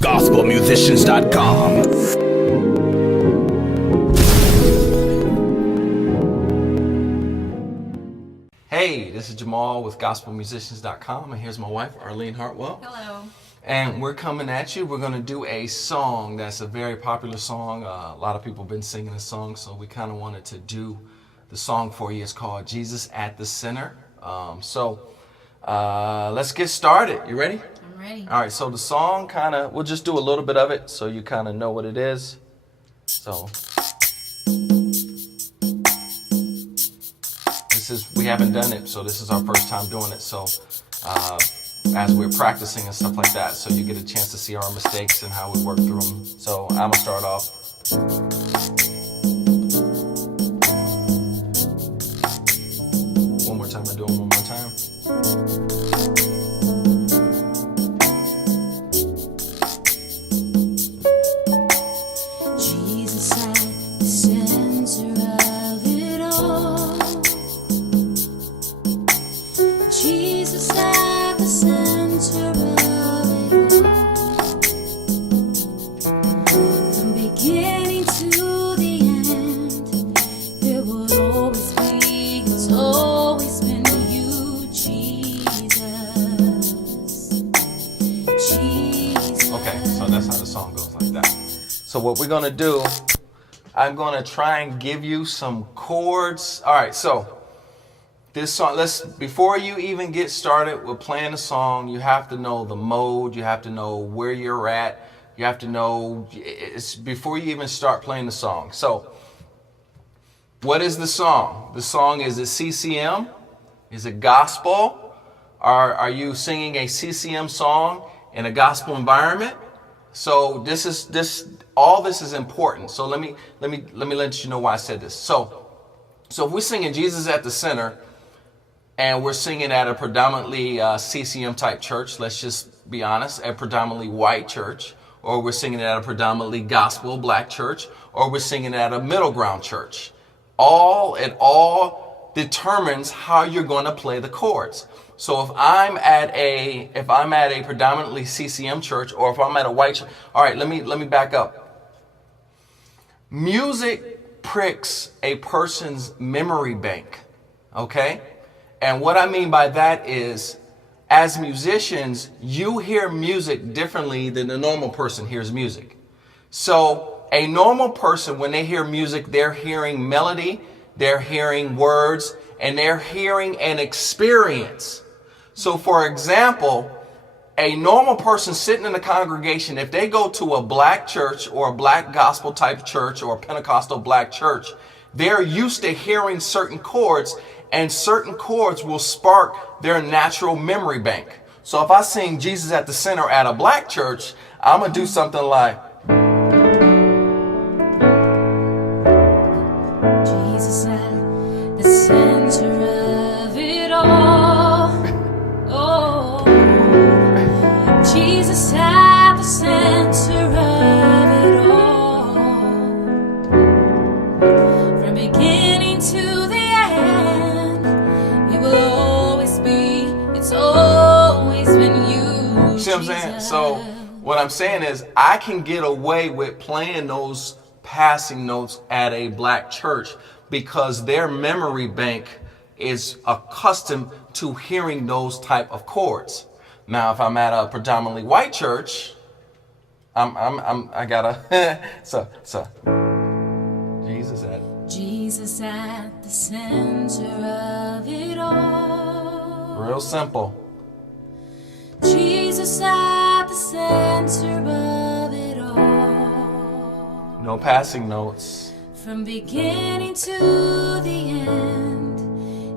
GospelMusicians.com. Hey, this is Jamal with GospelMusicians.com, and here's my wife, Arlene Hartwell. Hello. And we're coming at you. We're going to do a song that's a very popular song. A lot of people have been singing this song, so we kind of wanted to do the song for you. It's called Jesus at the Center. Let's get started. You ready? I'm ready. All right, so the song we'll just do a little bit of it so you kind of know what it is. So we haven't done it, so this is our first time doing it. So as we're practicing and stuff like that, so you get a chance to see our mistakes and how we work through them. So I'm gonna start off. One more time, I do it one more time. Jesus at the center of it all. Jesus at the center of it all. From beginning to the end, there will always be, it's always been you, Jesus. Jesus. Okay, so that's how the song goes, like that. So what we're gonna do, I'm gonna try and give you some chords. All right, so this song, before you even get started with playing the song, you have to know the mode, you have to know where you're at, you have to know, it's before you even start playing the song. So, what is the song? The song is a CCM? Is it gospel? Are you singing a CCM song in a gospel environment? So all this is important. So let me let you know why I said this. So if we're singing Jesus at the Center, and we're singing at a predominantly CCM type church, let's just be honest, a predominantly white church, or we're singing at a predominantly gospel black church, or we're singing at a middle ground church. It all determines how you're going to play the chords. So if I'm at a predominantly CCM church, or if I'm at a white church, all right, let me back up. Music pricks a person's memory bank, okay? And what I mean by that is, as musicians, you hear music differently than a normal person hears music. So a normal person, when they hear music, they're hearing melody, they're hearing words, and they're hearing an experience. So for example, a normal person sitting in the congregation, if they go to a black church or a black gospel type church or a Pentecostal black church, they're used to hearing certain chords, and certain chords will spark their natural memory bank. So if I sing Jesus at the Center at a black church, I'm going to do something like, Jesus at the center of it all. Oh, Jesus at the center of it all. From beginning to the end, it will always be, it's always been you. see what I'm saying? So what I'm saying is, I can get away with playing those passing notes at a black church because their memory bank is accustomed to hearing those type of chords. Now, if I'm at a predominantly white church, I gotta so Jesus at the center of it all. real simple. Jesus at the center of it all. No passing notes. From beginning to the end,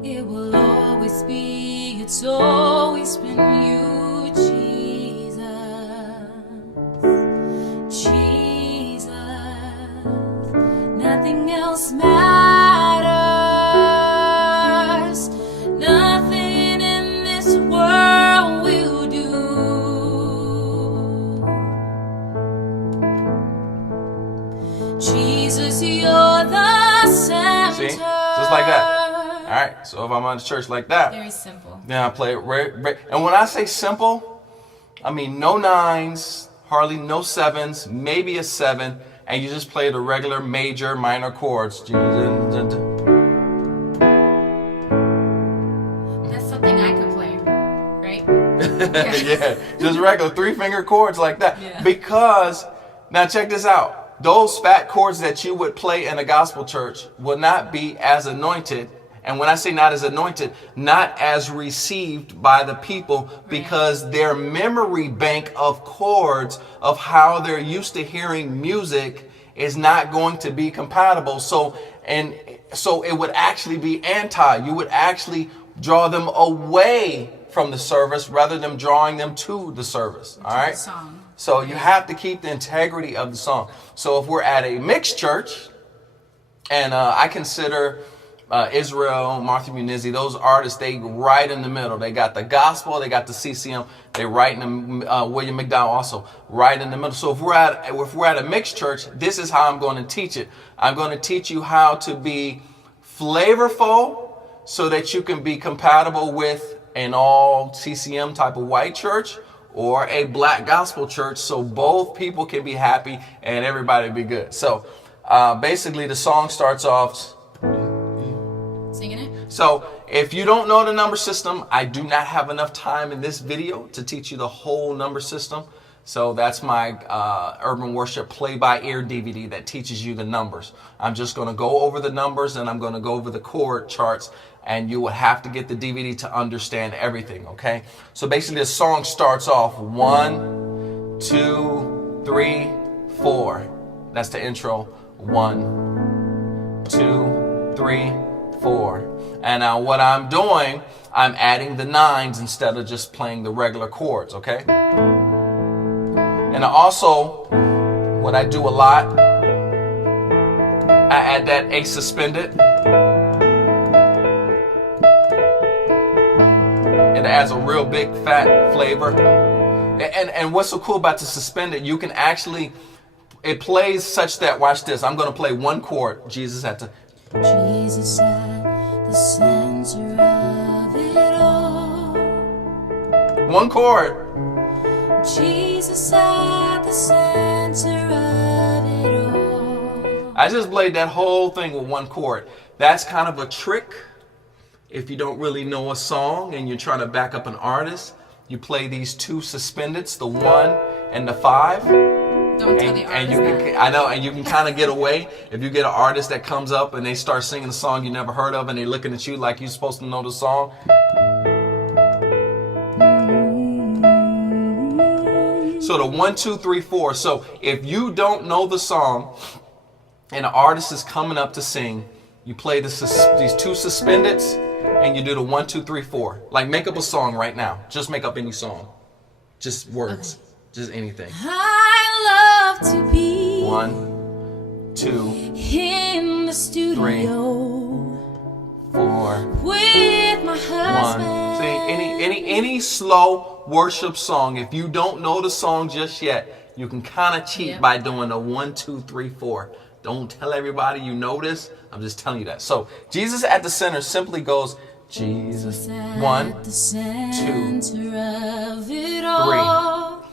it will always be, it's always been you, Jesus. Jesus. Nothing else matters. Nothing in this world will do. Jesus, you're the center. See? Just like that. All right. So if I'm on the church like that, Very simple. then I play it. And when I say simple, I mean no nines, hardly no sevens, maybe a 7, and you just play the regular major minor chords. That's something I could play, right? Yeah, just regular 3-finger chords like that. Yeah. Because, now check this out. Those fat chords that you would play in a gospel church will not be as anointed. And when I say not as anointed, not as received by the people, because their memory bank of chords of how they're used to hearing music is not going to be compatible. So it would actually be anti. You would actually draw them away from the service rather than drawing them to the service. All right. So you have to keep the integrity of the song. So if we're at a mixed church, and I consider Israel, Martha Munizzi, those artists, they right in the middle. They got the gospel, they got the CCM, they right in the William McDowell also right in the middle. So if we're at a mixed church, this is how I'm going to teach it. I'm going to teach you how to be flavorful so that you can be compatible with an all CCM type of white church or a black gospel church, so both people can be happy and everybody be good. So basically the song starts off singing it. So if you don't know the number system, I do not have enough time in this video to teach you the whole number system. So that's my Urban Worship Play-by-Ear DVD that teaches you the numbers. I'm just going to go over the numbers and I'm going to go over the chord charts, and you will have to get the DVD to understand everything, okay? So basically the song starts off 1, 2, 3, 4. That's the intro. 1, 2, 3, 4. And now what I'm doing, I'm adding the 9s instead of just playing the regular chords, okay? And also, what I do a lot, I add that A suspended. It adds a real big fat flavor. And what's so cool about the suspended, you can actually, it plays such that, watch this, I'm going to play one chord, Jesus at the center of it all. One chord. Jesus at the center of it all. I just played that whole thing with one chord. That's kind of a trick. If you don't really know a song and you're trying to back up an artist, you play these 2 suspendeds, the 1 and the 5. Don't tell the artist that. I know, and you can kind of get away if you get an artist that comes up and they start singing a song you never heard of and they're looking at you like you're supposed to know the song. So the 1, 2, 3, 4. So if you don't know the song and an artist is coming up to sing, you play these 2 suspendeds and you do the 1, 2, 3, 4. Like make up a song right now. Just make up any song. Just words. Okay. Just anything. I love to be 1, 2, in the studio 3, 4, with my husband. 1. See, any slow worship song. If you don't know the song just yet, you can kind of cheat by doing a 1, 2, 3, 4. Don't tell everybody you know this. I'm just telling you that. So Jesus at the center simply goes Jesus 1, 2, 3.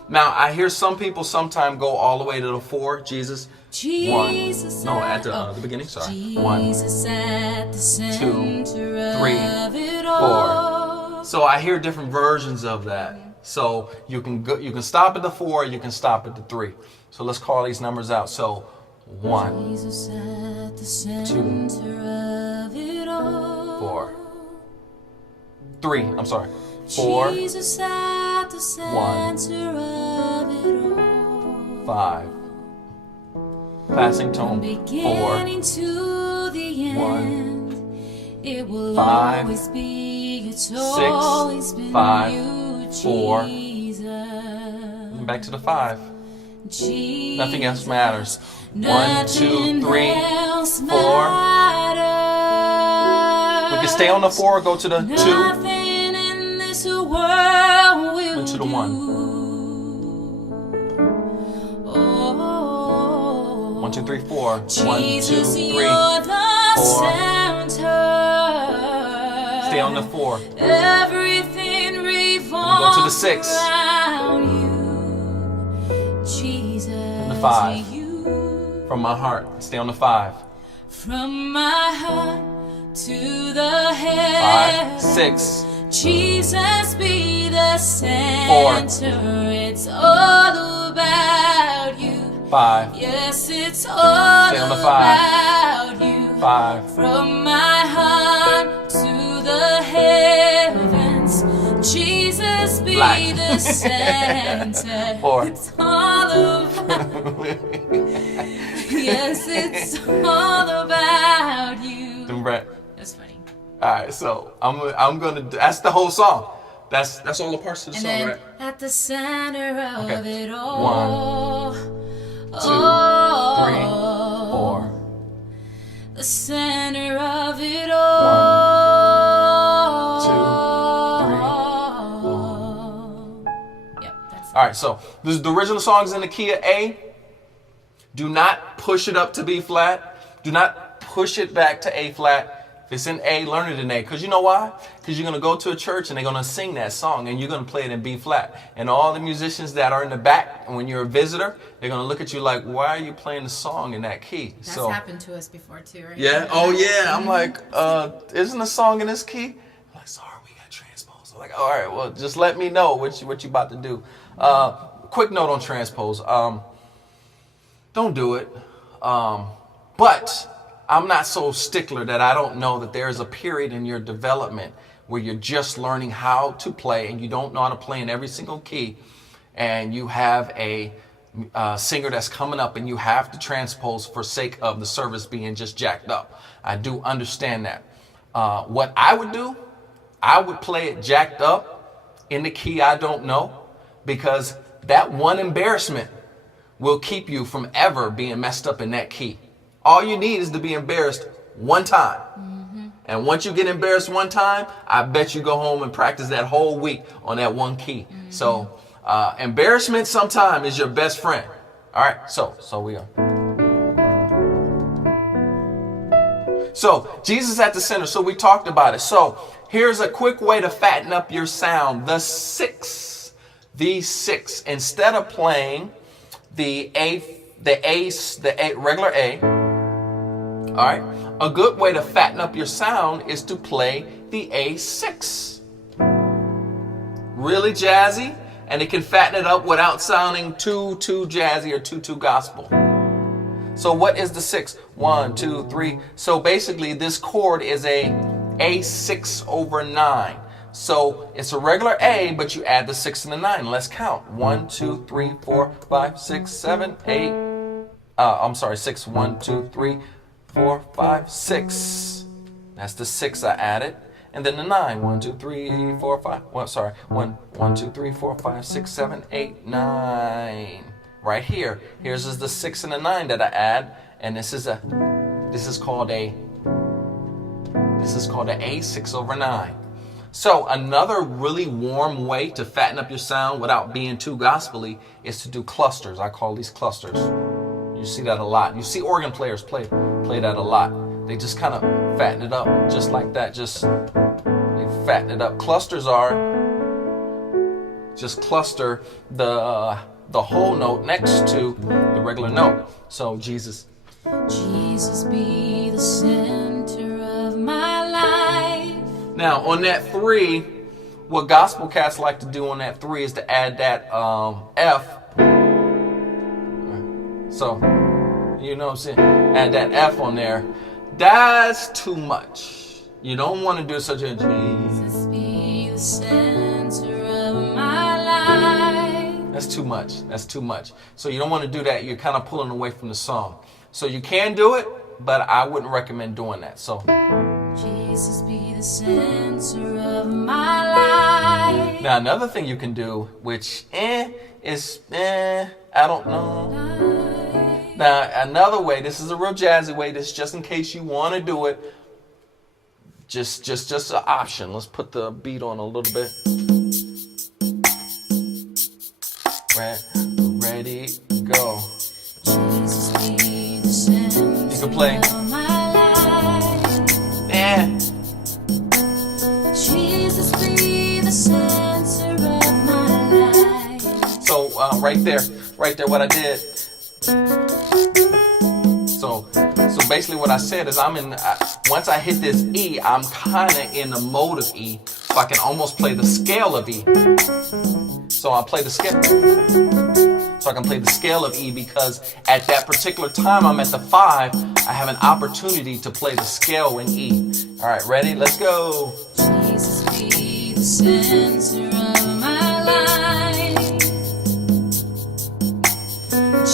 Now I hear some people sometimes go all the way to the 4. Jesus 1. No, at the beginning. Sorry. 1, 2, 3, 4. So I hear different versions of that. So you can stop at the 4. You can stop at the 3. So let's call these numbers out. So 1, 2, 4, 3. I'm sorry. 4, 1, 5. Passing tone. 4, 1, 5, 6, 5, 4. Back to the 5. Nothing else matters. 1, 2, 3, 4. We can stay on the 4, go to the 2, and to the 1. 1, 2, 3, 4. 1, 2, 3, 4. Stay on the 4. Everything Go to the 6. Jesus, the 5. to you. From my heart, stay on the 5. From my heart to the 5, heavens, 6, Jesus be the center. It's all about you. 5. Yes, it's all Stay on the 5. about you. 5. From my heart to the heavens, Jesus be Black. the center. 4. It's all about yes, it's all about you. Then Brett. That's funny. All right, so I'm gonna. That's the whole song. That's all the parts of the And song, then right? at the center of Okay. it all. 1, 2, 3, 4. The center of it 1, all. 2, 3, 4. Yep, that's All right, so this is the original song's in the key of A. Do not push it up to B flat. Do not push it back to A flat. If it's in A, learn it in A. Because you know why? Because you're going to go to a church and they're going to sing that song and you're going to play it in B flat. And all the musicians that are in the back, and when you're a visitor, they're going to look at you like, why are you playing the song in that key? That's happened to us before too, right? Yeah. Oh, yeah. I'm like, isn't the song in this key? I'm like, sorry, we got transpose. I'm like, all right, well, just let me know what you about to do. Quick note on transpose. Don't do it. But I'm not so stickler that I don't know that there is a period in your development where you're just learning how to play and you don't know how to play in every single key, and you have a singer that's coming up and you have to transpose for sake of the service being just jacked up. I do understand that. What I would do, I would play it jacked up in the key I don't know, because that one embarrassment will keep you from ever being messed up in that key. All you need is to be embarrassed one time. Mm-hmm. And once you get embarrassed one time, I bet you go home and practice that whole week on that one key. Mm-hmm. So embarrassment sometime is your best friend. All right, so we are. So Jesus at the center. So we talked about it. So here's a quick way to fatten up your sound. The 6. Instead of playing the regular A. All right. A good way to fatten up your sound is to play the A6. Really jazzy, and it can fatten it up without sounding too jazzy or too gospel. So what is the 6? 1, 2, 3. So basically this chord is a A6 over 9. So it's a regular A, but you add the 6 and the 9. Let's count. 1, 2, 3, 4, 5, 6, 7, 8. I'm sorry, 6. 1, 2, 3, 4, 5, 6. That's the 6 I added. And then the 9. 1, 2, 3, 4, 5. Well, sorry. 1, 2, 3, 4, 5, 6, 7, 8, 9. Right here. Here's the 6 and the 9 that I add. And this is called a A6 over 9. So another really warm way to fatten up your sound without being too gospely is to do clusters. I call these clusters. You see that a lot. You see organ players play that a lot. They just kind of fatten it up just like that. They fatten it up. Clusters are just cluster the whole note next to the regular note. So Jesus be the center of my life. Now, on that 3, what gospel cats like to do on that 3 is to add that F. So, you know what I'm saying? Add that F on there. That's too much. You don't want to do such a Jesus be the center of my life. That's too much. That's too much. So you don't want to do that. You're kind of pulling away from the song. So you can do it, but I wouldn't recommend doing that. So Jesus be the center of my life. now another thing you can do, which I don't know. Now another way, this is a real jazzy way, this just in case you want to do it. Just an option. Let's put the beat on a little bit. Ready, go. Jesus be the center You can play. of my life. Jesus be the center of my life. So right there, what I did. So basically what I said is once I hit this E, I'm kind of in the mode of E, so I can almost play the scale of E. So I'll play the scale. So I can play the scale of E because at that particular time I'm at the 5, I have an opportunity to play the scale in E. All right, ready? Let's go. Jesus be the center of my life.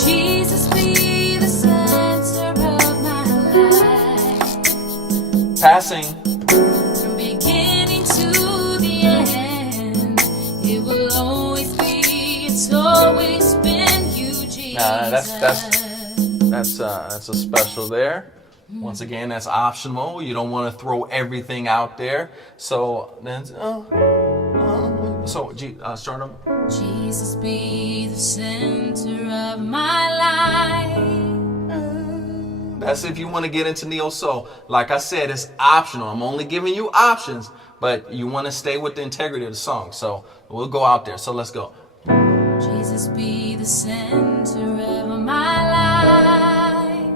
Jesus be the center of my life. Passing. From beginning to the end, it will always be, it's always been you, Jesus. That's a special there. Once again, that's optional. You don't want to throw everything out there. So then, start them. Jesus be the center of my life. That's if you want to get into neo soul. Like I said, it's optional. I'm only giving you options, but you want to stay with the integrity of the song. So we'll go out there. So let's go. Jesus be the center of my life.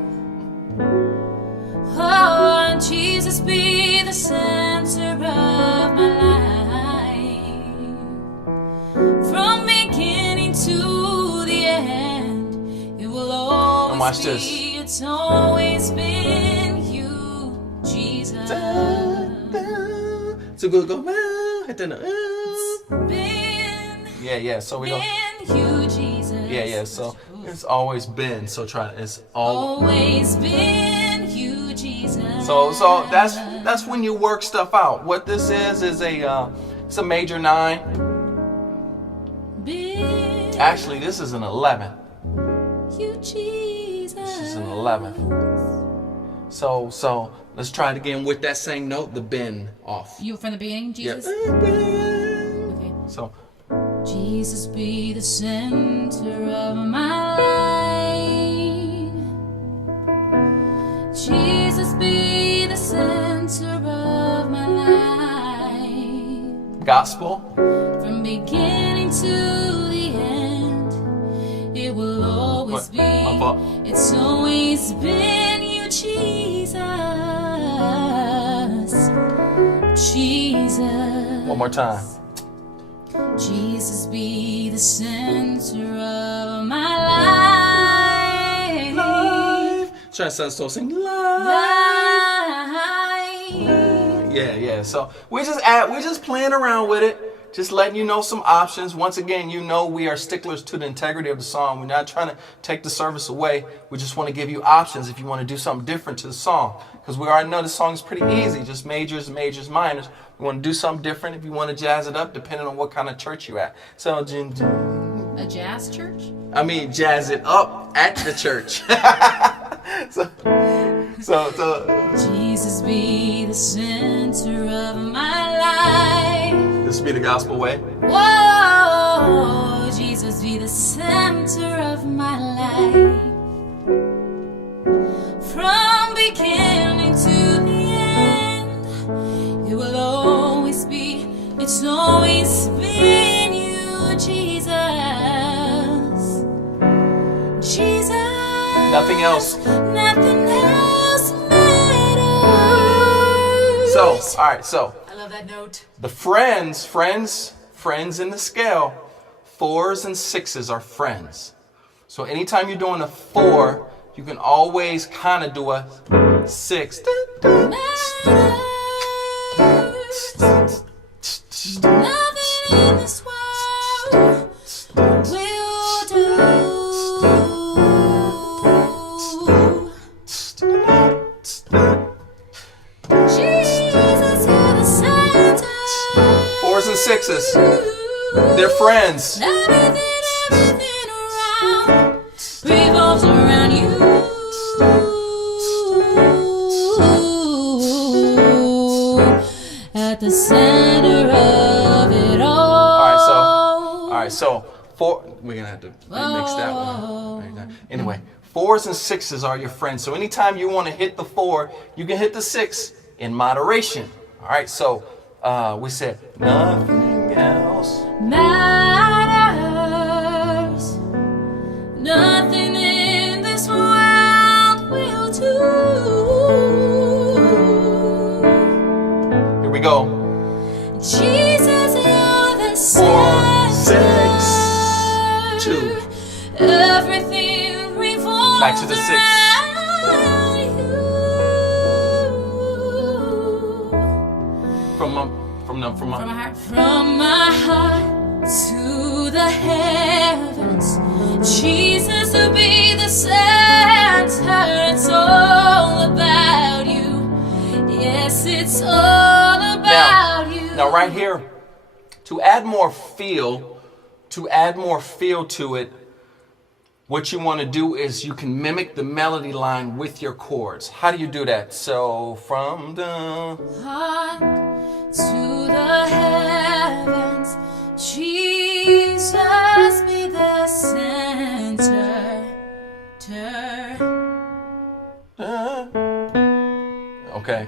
Oh, Jesus be the center of my life. From beginning to the end, it will always watch be, this. it's always been you, Jesus. So go. Hit the Been, yeah. So we go. been you, Jesus. Yeah. So it's always been. So try. It's Always been you, Jesus. So that's when you work stuff out. What this is it's a major 9. Been Actually, this is an 11. you, Jesus. This is an 11. So let's try it again with that same note, the bend off. You from the beginning, Jesus? Okay. So Jesus be the center of my life. Jesus be the center of my life. gospel. From beginning to the end, it will always be. It's always been you, Jesus. Jesus. One more time. Jesus be the center of my life. Try to sound so sing life. Yeah. So we just playing around with it. Just letting you know some options. Once again, you know we are sticklers to the integrity of the song. We're not trying to take the service away. We just want to give you options if you want to do something different to the song. Because we already know the song is pretty easy. Just majors, minors. We want to do something different if you want to jazz it up, depending on what kind of church you're at. So, A jazz church? I mean, jazz it up at the church. so Jesus be the center of my life. This be the gospel way. Whoa, Jesus be the center of my life. From beginning to the end, it will always be, it's always been you, Jesus. Jesus. Nothing else. Nothing else matters. So, all right, so. I love that note. The friends in the scale, 4s and 6s are friends. So anytime you're doing a 4, you can always kind of do a 6. Nothing in this world will do. Jesus, you're the center. 4s and 6s, they're friends. Everything around revolves around you. At the center of it all. All right, so 4, we're going to have to remix that one. Anyway, 4s and 6s are your friends. So anytime you want to hit the 4, you can hit the 6 in moderation. All right, so we said nothing else Matters. Everything revolves Back to the 6. around you. From my From my heart. From my heart to the heavens, Jesus will be the center. It's all about you. Yes, it's all about you. Now right here, to add more feel to it, what you want to do is you can mimic the melody line with your chords. How do you do that? So from the Heart to the heavens, Jesus be the center. okay.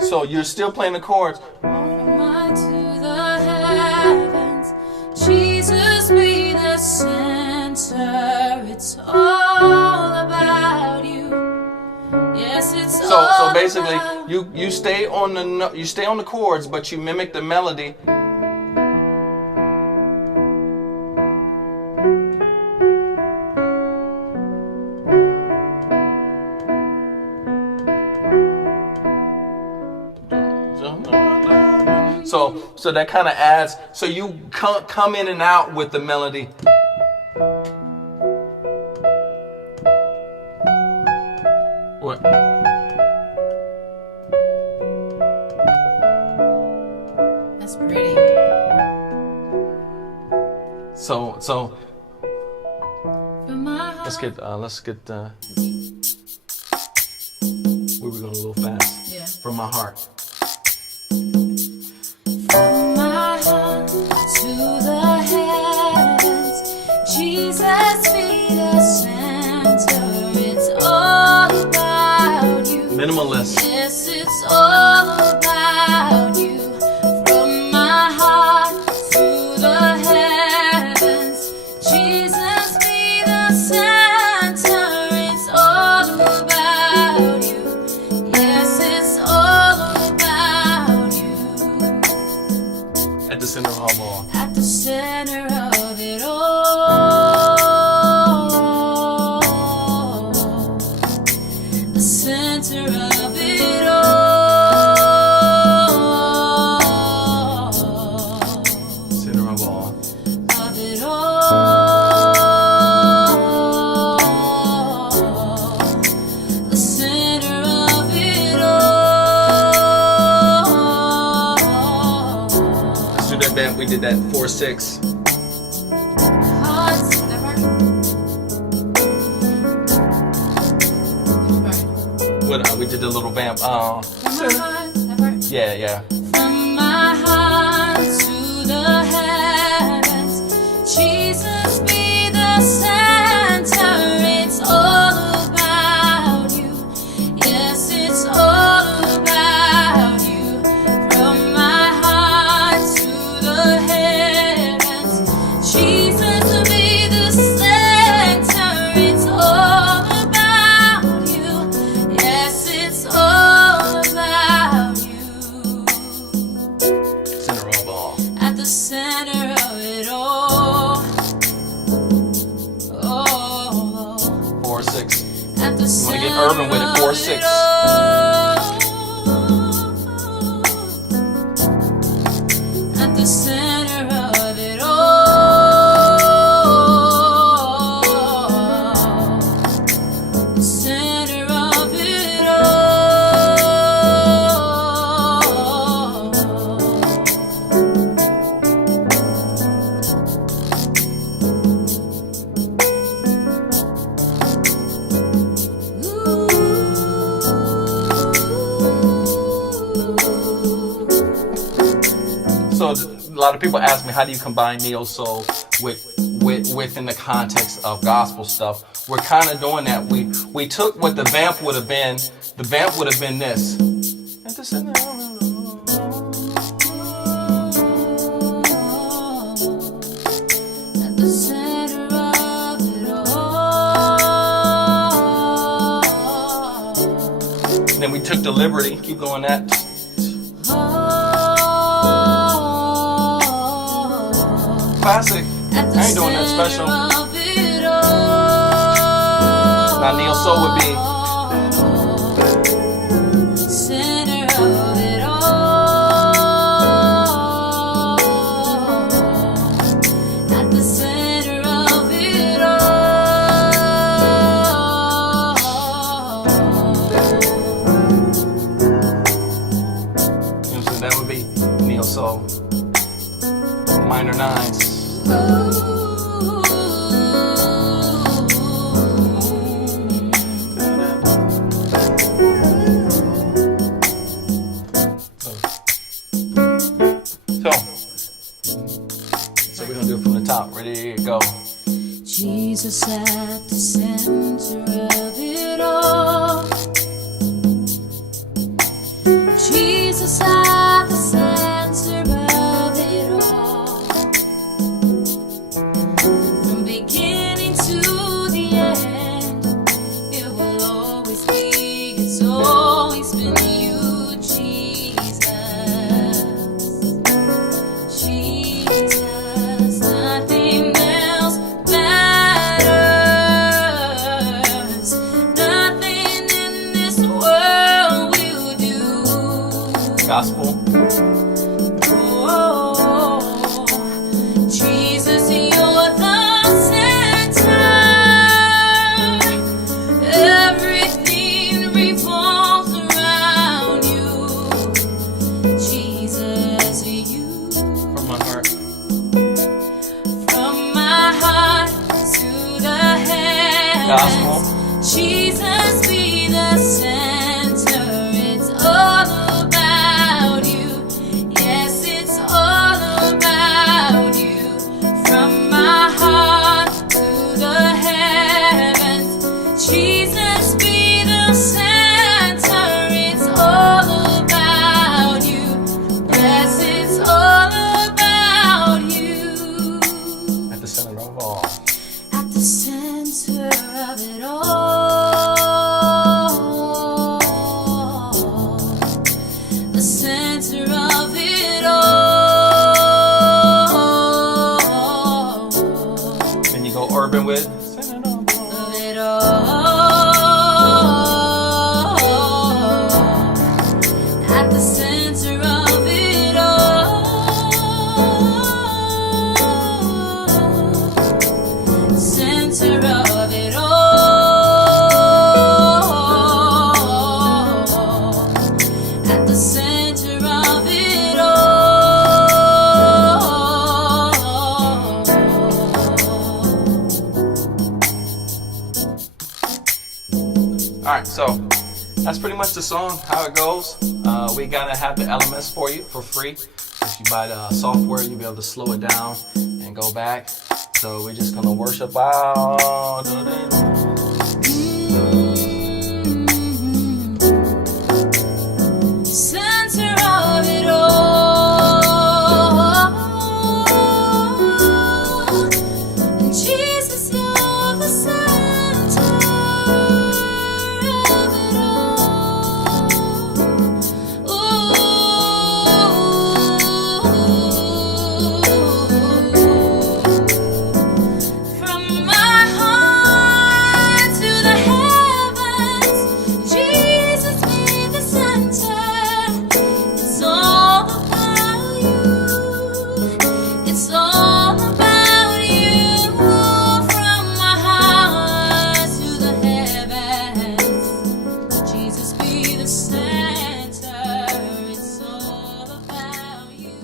So you're still playing the chords. From heart to the heavens, Jesus be the center. It's all about you. Yes, it's all So basically, about you stay on the chords, but you mimic the melody. So that kind of adds. So you come in and out with the melody. What? That's pretty. So from my heart. let's get where we going a little fast. Yeah. From my heart. From my heart to the heavens, Jesus be the center. It's all about you. Minimalist. Yes, it's all about you. From my heart to the heavens, Jesus be the center. It's all about you. Yes, it's all about you. At the center of all. At the center of it all. The center of it all. Center of all. Of it all. The center of it all. Let's do that band. We did that 4/6. Hearts. That part? Which part? What we did the little vamp. From my heart. That part? Yeah. From my heart to the heavens, Jesus be the center. It's all about you. Yes, it's all about you. From my heart to the heavens, Jesus be the center. It's all about you. Yes, it's all about you. Center of all. At the center of it all. Oh, 4/6. at the wanna get center urban with it, of 4/6. it all. At the center of it all. The center of it So a lot of people ask me, how do you combine neo soul within the context of gospel stuff? We're kind of doing that. We took what the vamp would have been. The vamp would have been this. At the center of it all. At the center of it all. Then we took the liberty. Keep going that. classic. I At the ain't doing that center special. of it all. Now neo soul would be. Center of it all. At the center of it all. You know, so that would be neo soul. Minor nines. So we're gonna do it from the top. Ready, go. Jesus at the center of it all. Jesus at the center of it all. From beginning to the end, it will always be, it's always been you, Jesus. Jesus, nothing else matters. Nothing in this world will do. Gospel. Oh, Jesus, you're the center. Everything revolves around you. Jesus, you. From my heart. From my heart to the heavens. Gospel. Jesus, be the center. It's all about you. Yes, it's all about you. From my heart to the heavens. Jesus, be the center. It's all about you. Yes, it's all about you. At the center of all. At the center of it all. The center of it all. Then you go urban with. Of it all. At the center of it all. Center of it all. At the center of it all. Alright, so that's pretty much the song, how it goes. We gotta have the elements for you for free. If you buy the software, you'll be able to slow it down and go back. So we're just gonna worship out. Center of it all. And Jesus, you're the center of it all. From my heart to the heavens, Jesus be the center. It's all about you. It's all about you. From my heart to the heavens, Jesus be the center. It's all about you.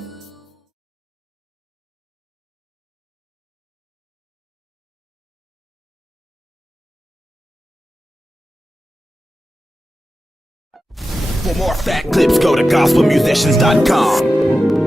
For more fat clips, go to gospelmusicians.com.